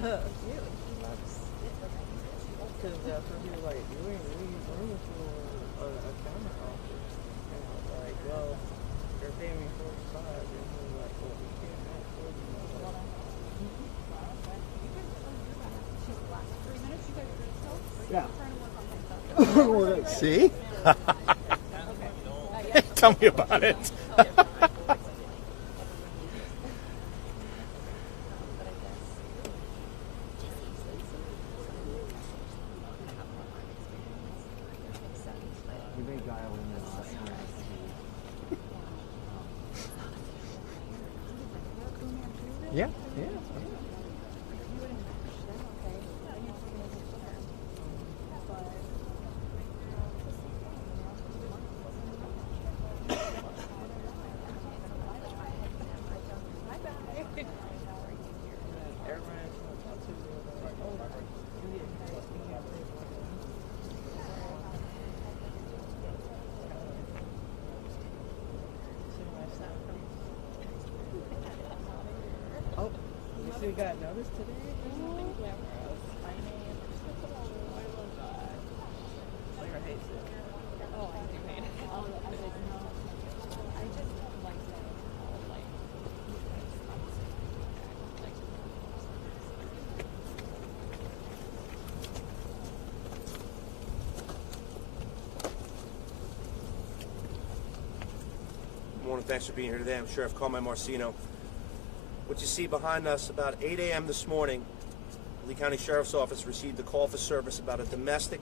Because that's when he was like, you ain't leave room for a camera office. And I was like, well, they're paying me 45. And he was like, well, we can't have 40. And I was like, Yeah. See? Tell me about it. Yeah, yeah. oh, you see, got noticed today? Sarah hates it. Good morning, thanks for being here today. I'm Sheriff Carmine Marceno. What you see behind us, about 8 a.m. this morning, the Lee County Sheriff's Office received a call for service about a domestic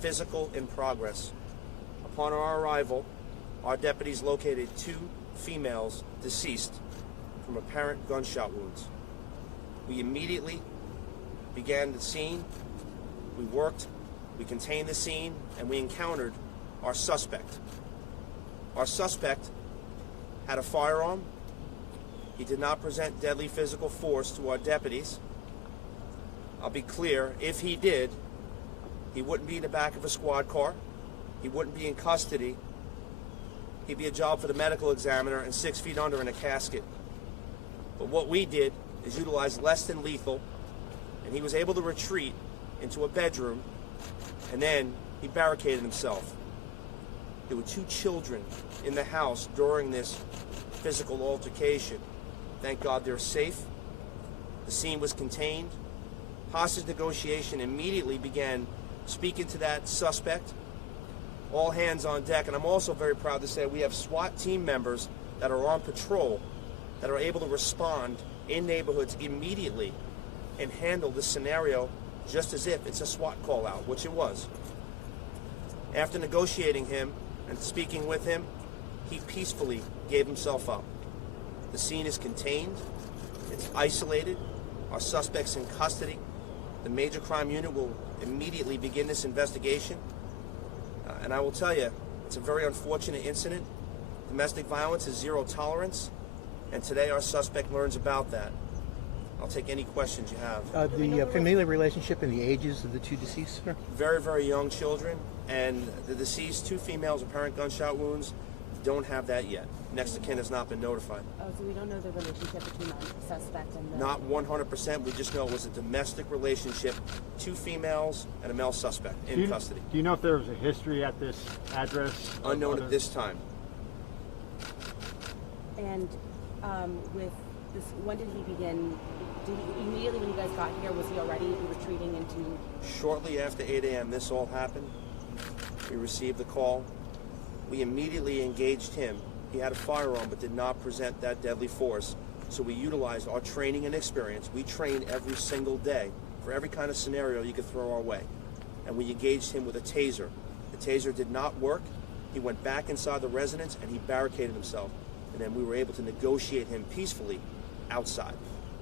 physical in progress. Upon our arrival, our deputies located 2 females deceased from apparent gunshot wounds. We immediately began the scene, we worked, we contained the scene, and we encountered our suspect. Our suspect had a firearm. He did not present deadly physical force to our deputies. I'll be clear, if he did, he wouldn't be in the back of a squad car. He wouldn't be in custody. He'd be a job for the medical examiner and 6 feet under in a casket. But what we did is utilize less than lethal, and he was able to retreat into a bedroom, and then he barricaded himself. There were 2 children in the house during this physical altercation. Thank God they're safe. The scene was contained. Hostage negotiation immediately began speaking to that suspect. All hands on deck, and I'm also very proud to say we have SWAT team members that are on patrol that are able to respond in neighborhoods immediately and handle the scenario just as if it's a SWAT call out, which it was. After negotiating him and speaking with him, he peacefully gave himself up. The scene is contained, it's isolated, our suspect's in custody. The major crime unit will immediately begin this investigation. And I will tell you, it's a very unfortunate incident. Domestic violence is zero tolerance, and today our suspect learns about that. I'll take any questions you have. The familial relationship and the ages of the 2 deceased, sir? Very, very young children, and the deceased 2 females, apparent gunshot wounds, don't have that yet. Next of kin has not been notified. Oh, so we don't know the relationship between the suspect and the... Not 100%. We just know it was a domestic relationship, 2 females and a male suspect in custody. Do you know if there was a history at this address? Unknown at this time. And with this, when did he begin? Immediately when you guys got here, was he already retreating into... Shortly after 8 a.m. this all happened. We received the call. We immediately engaged him. He had a firearm but did not present that deadly force. So we utilized our training and experience. We train every single day for every kind of scenario you could throw our way. And we engaged him with a taser. The taser did not work. He went back inside the residence and he barricaded himself. And then we were able to negotiate him peacefully outside.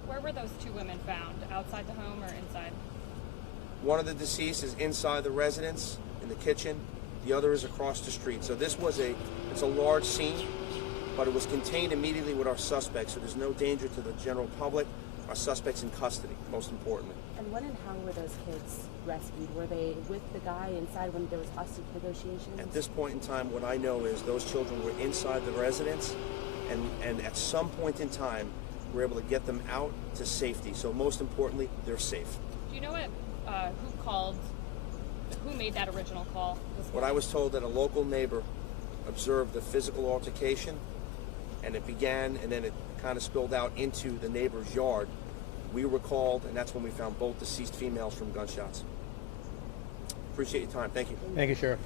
Where were those 2 women found? Outside the home or inside? One of the deceased is inside the residence in the kitchen. The other is across the street. So this was it's a large scene, but it was contained immediately with our suspects, so there's no danger to the general public. Our suspect's in custody, most importantly. And when and how were those kids rescued? Were they with the guy inside when there was hostage negotiations? At this point in time, what I know is those children were inside the residence, and at some point in time, We're able to get them out to safety. So most importantly, they're safe. Do you know who made that original call? What I was told that a local neighbor observed the physical altercation, and it began, and then it kind of spilled out into the neighbor's yard. We were called, and that's when we found both deceased females from gunshots. Appreciate your time. Thank you. Thank you, Sheriff.